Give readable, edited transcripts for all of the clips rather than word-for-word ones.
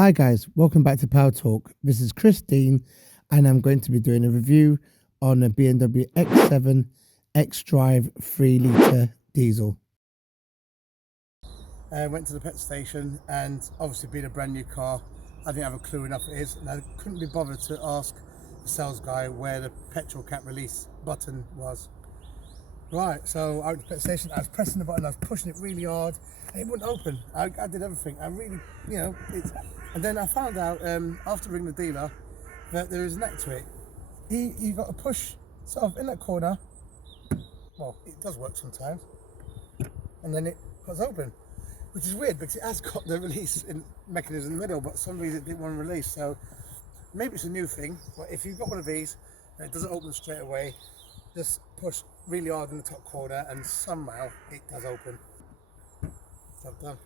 Hi guys, welcome back to Power Talk. This is Christine and I'm going to be doing a review on a Bmw X7 X-Drive 3 litre diesel. I went to the petrol station and obviously being a brand new car, I didn't have a clue enough it is, and I couldn't be bothered to ask the sales guy where the petrol cap release button was. Right, so I went to the petrol station, I was pressing the button, I was pushing it really hard, and it wouldn't open. I did everything. I really, and then I found out after ringing the dealer that there is a neck to it. You got to push sort of in that corner. Well, it does work sometimes, and then it goes open, which is weird because it has got the release mechanism in the middle, but for some reason it didn't want to release. So maybe it's a new thing. But if you've got one of these and it doesn't open straight away, just push really hard in the top corner and somehow it does open. Job done.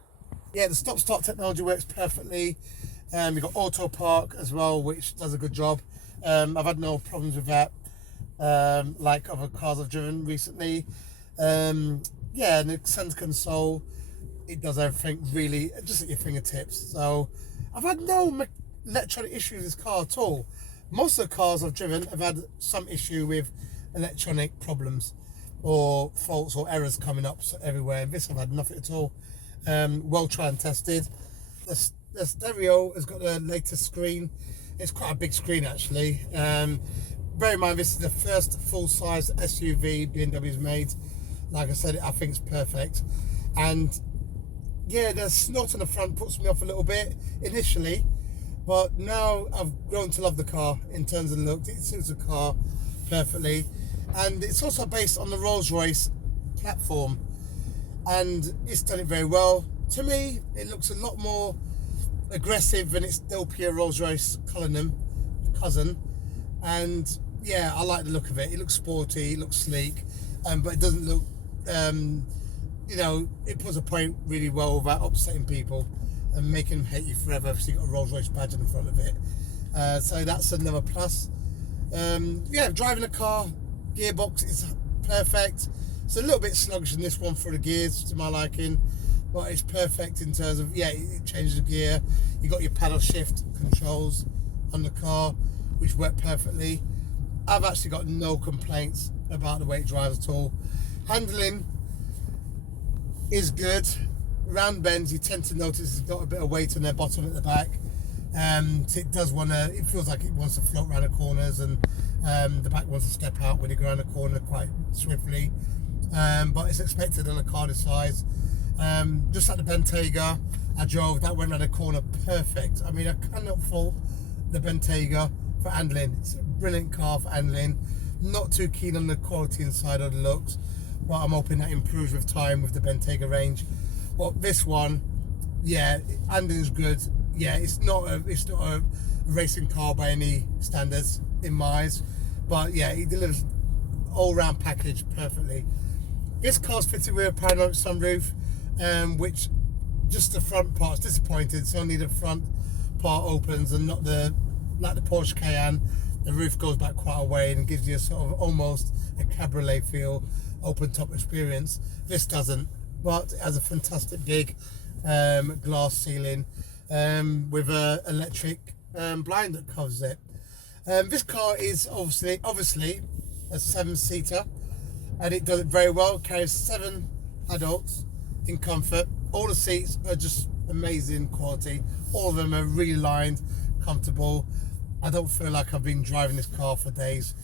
Yeah, the stop-start technology works perfectly. You've got auto park as well, which does a good job. I've had no problems with that, like other cars I've driven recently. Yeah, and the center console, it does everything really just at your fingertips. So I've had no electronic issues with this car at all. Most of the cars I've driven have had some issue with electronic problems or faults or errors coming up everywhere. This I've had nothing at all. Well tried and tested. The stereo has got the latest screen. It's quite a big screen actually. Bear in mind this is the first full-size SUV BMW's made. Like I said, I think it's perfect. And yeah, the snot on the front puts me off a little bit initially, but now I've grown to love the car in terms of look. It suits the car perfectly, and it's also based on the Rolls-Royce platform, and it's done it very well. To me, it looks a lot more aggressive than its still pure Rolls-Royce cousin, and yeah, I like the look of it. It looks sporty, it looks sleek, but it doesn't look, it puts a point really well without upsetting people and making them hate you forever if you've got a Rolls-Royce badge in the front of it. So that's another plus. Yeah, driving the car, gearbox is perfect. It's a little bit sluggish in this one for the gears to my liking, but it's perfect in terms of, yeah, it changes the gear. You got your paddle shift controls on the car, which work perfectly. I've actually got no complaints about the way it drives at all. Handling is good. Round bends, you tend to notice it's got a bit of weight on their bottom at the back. It does it feels like it wants to float around the corners, and the back wants to step out when you go around the corner quite swiftly. But it's expected on a car this size. Just like the Bentayga I drove, that went around the corner perfect. I mean, I cannot fault the Bentayga for handling. It's a brilliant car for handling. Not too keen on the quality inside or the looks, but I'm hoping that improves with time with the Bentayga range. But this one, yeah, handling is good. Yeah, it's not a racing car by any standards in my eyes, but yeah, it delivers all-round package perfectly. This car's fitted with a panoramic sunroof, which just the front part's disappointed. It's only the front part opens and not like the Porsche Cayenne. The roof goes back quite a way and gives you a sort of almost a cabriolet feel, open top experience. This doesn't, but it has a fantastic big glass ceiling with an electric blind that covers it. This car is obviously a 7-seater, and it does it very well. It carries 7 adults in comfort. All the seats are just amazing quality. All of them are really lined, comfortable. I don't feel like I've been driving this car for days,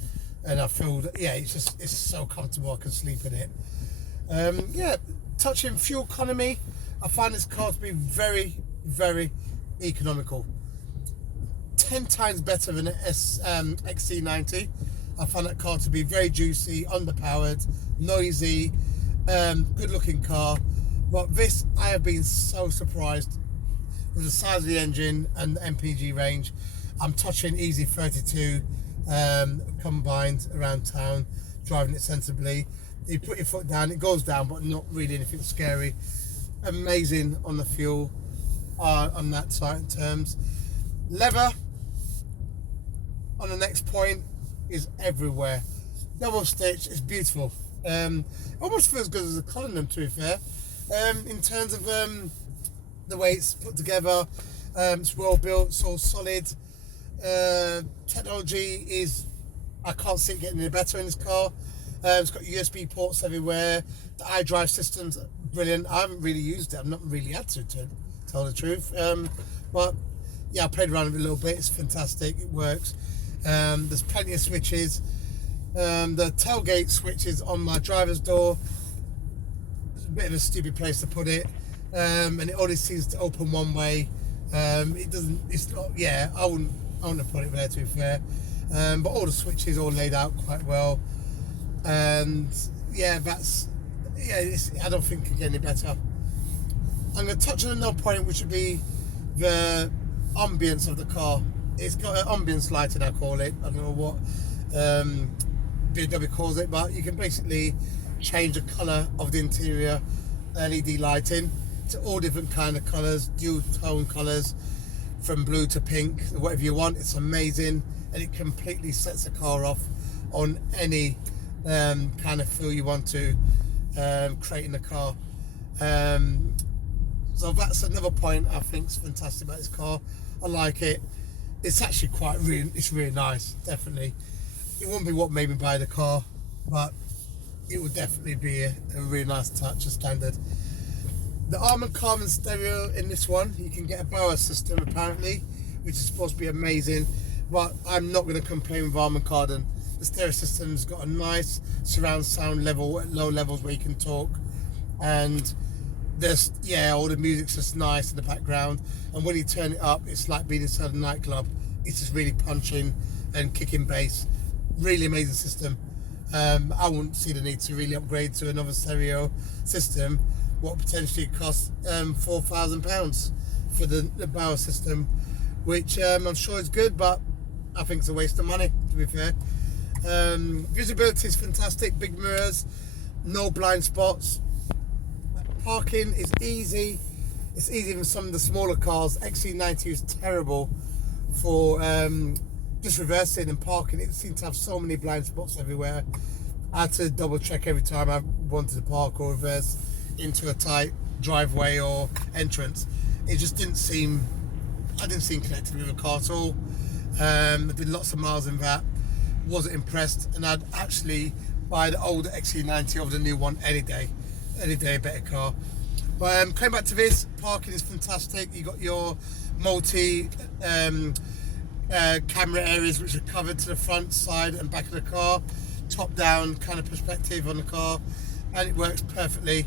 and I feel that, yeah, it's so comfortable. I can sleep in it. Yeah, touching fuel economy, I find this car to be very, very economical. 10 times better than an XC90. I find that car to be very juicy, underpowered, noisy, good looking car. But this, I have been so surprised with the size of the engine and the MPG range. I'm touching easy 32 combined around town, driving it sensibly. You put your foot down, it goes down, but not really anything scary. Amazing on the fuel on that side in terms. Leather on the next point is everywhere. Double stitch is beautiful. Almost feels good as a Cullinan, to be fair. In terms of the way it's put together, It's well built, it's all solid. Technology is, I can't see it getting any better in this car. It's got USB ports everywhere. The iDrive system's brilliant. I haven't really used it. I've not really had to tell the truth. But yeah, I played around with it a little bit. It's fantastic. It works. There's plenty of switches. The tailgate switch is on my driver's door. It's a bit of a stupid place to put it, and it only seems to open one way. It doesn't. It's not. Yeah, I wouldn't have put it there, to be fair. But all the switches all laid out quite well, and yeah, I don't think it can get any better. I'm going to touch on another point, which would be the ambience of the car. It's got an ambience lighting, I call it. I don't know what BMW calls it, but you can basically change the colour of the interior LED lighting to all different kind of colours, dual tone colours, from blue to pink, whatever you want. It's amazing, and it completely sets the car off on any kind of feel you want to create in the car. So that's another point I think is fantastic about this car. I like it. It's actually it's really nice, definitely. It wouldn't be what made me buy the car, but it would definitely be a really nice touch, a standard. The Armored Carbon stereo in this one, you can get a Bauer system apparently, which is supposed to be amazing, but I'm not going to complain with Armored Carbon. The stereo system's got a nice surround sound level at low levels where you can talk, and all the music's just nice in the background, and when you turn it up, it's like being inside a nightclub. It's just really punching and kicking bass. Really amazing system. I wouldn't see the need to really upgrade to another stereo system. What potentially costs £4,000 for the Bauer system, which I'm sure is good, but I think it's a waste of money, to be fair. Visibility is fantastic, big mirrors, no blind spots. Parking is easy. It's easier than some of the smaller cars. XC90 is terrible for just reversing and parking. It seems to have so many blind spots everywhere. I had to double check every time I wanted to park or reverse into a tight driveway or entrance. It just didn't seem, I didn't seem connected with the car at all. I did lots of miles in that, wasn't impressed, and I'd actually buy the older XC90 over the new one any day, a better car. But coming back to this, parking is fantastic. You got your multi camera areas which are covered to the front, side and back of the car, top down kind of perspective on the car, and it works perfectly.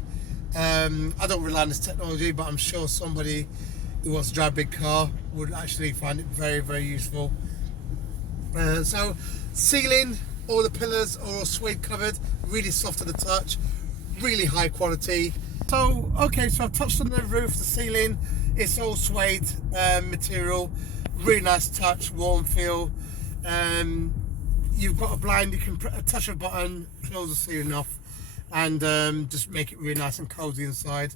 I don't rely on this technology, but I'm sure somebody who wants to drive a big car would actually find it very, very useful. So ceiling, all the pillars are all suede covered, really soft to the touch, really high quality. So okay, so I've touched on the roof, the ceiling, it's all suede material, really nice touch, warm feel. You've got a blind, you can touch a button, close the ceiling off, and just make it really nice and cozy inside.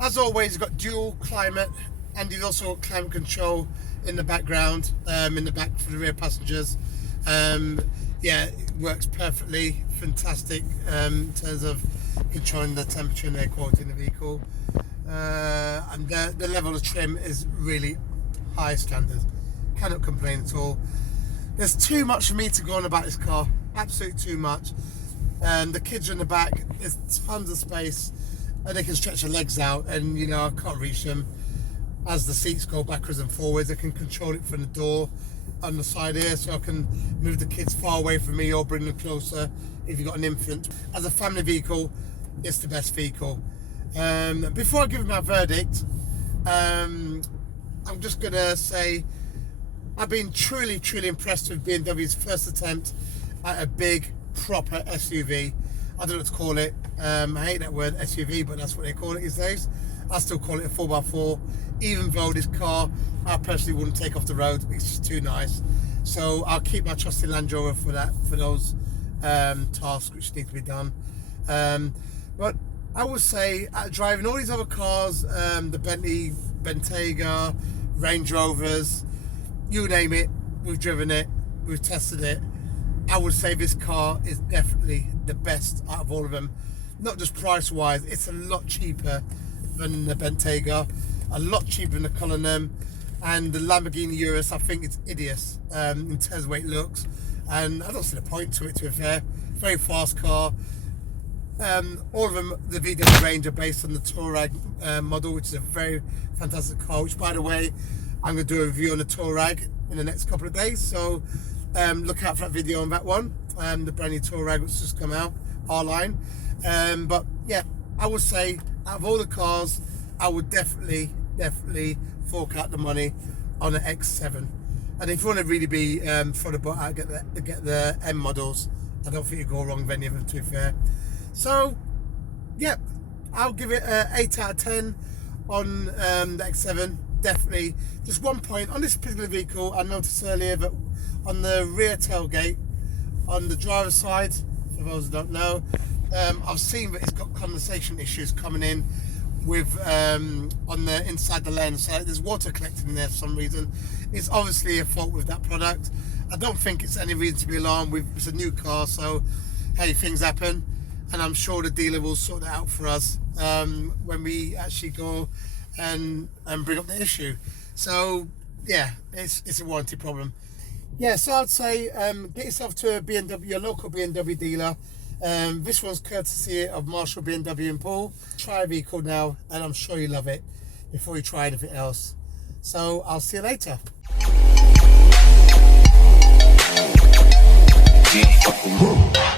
As always, you've got dual climate, and you've also got climate control in the background, in the back for the rear passengers. Yeah, it works perfectly, fantastic in terms of controlling the temperature and air quality in the vehicle. And the level of trim is really high standard. Cannot complain at all. There's too much for me to go on about this car, absolutely too much. The kids are in the back, there's tons of space, and they can stretch their legs out, and you know, I can't reach them. As the seats go backwards and forwards, I can control it from the door on the side here, so I can move the kids far away from me or bring them closer if you've got an infant. As a family vehicle, it's the best vehicle. Before I give my verdict, I'm just gonna say I've been truly impressed with BMW's first attempt at a big proper SUV. I don't know what to call it. I hate that word SUV, but that's what they call it these days. I still call it a 4x4, even though this car I personally wouldn't take off the road. It's just too nice. So I'll keep my trusty Land Rover for those tasks which need to be done. But I would say driving all these other cars, the Bentley, Bentayga, Range Rovers, you name it, we've driven it, we've tested it. I would say this car is definitely the best out of all of them. Not just price wise, it's a lot cheaper than the Bentayga, a lot cheaper than the Cullinan, and the Lamborghini Urus I think it's hideous in terms of the way it looks, and I don't see the point to it, to be fair. Very fast car. All of them, the VW range, are based on the Touareg model, which is a very fantastic car, which, by the way, I'm going to do a review on the Touareg in the next couple of days, so look out for that video on that one, the brand new Touareg which just come out, R-Line. But yeah, I would say out of all the cars, I would definitely fork out the money on the X7. And if you want to really be for the butt out, get the M models, I don't think you go wrong with any of them, to be fair. So yeah, I'll give it an 8 out of 10 on the X7. Definitely. Just one point on this particular vehicle, I noticed earlier that on the rear tailgate, on the driver's side, for those who don't know, I've seen that it's got condensation issues coming in with on the inside the lens. So there's water collecting in there for some reason. It's obviously a fault with that product. I don't think it's any reason to be alarmed. It's a new car, so hey, things happen, and I'm sure the dealer will sort that out for us when we actually go and bring up the issue. So yeah, it's a warranty problem. Yeah, so I'd say get yourself to a BMW, your local BMW dealer. This one's courtesy of Marshall BMW in Poole. Try a vehicle now, and I'm sure you love it before you try anything else. So I'll see you later. Yeah,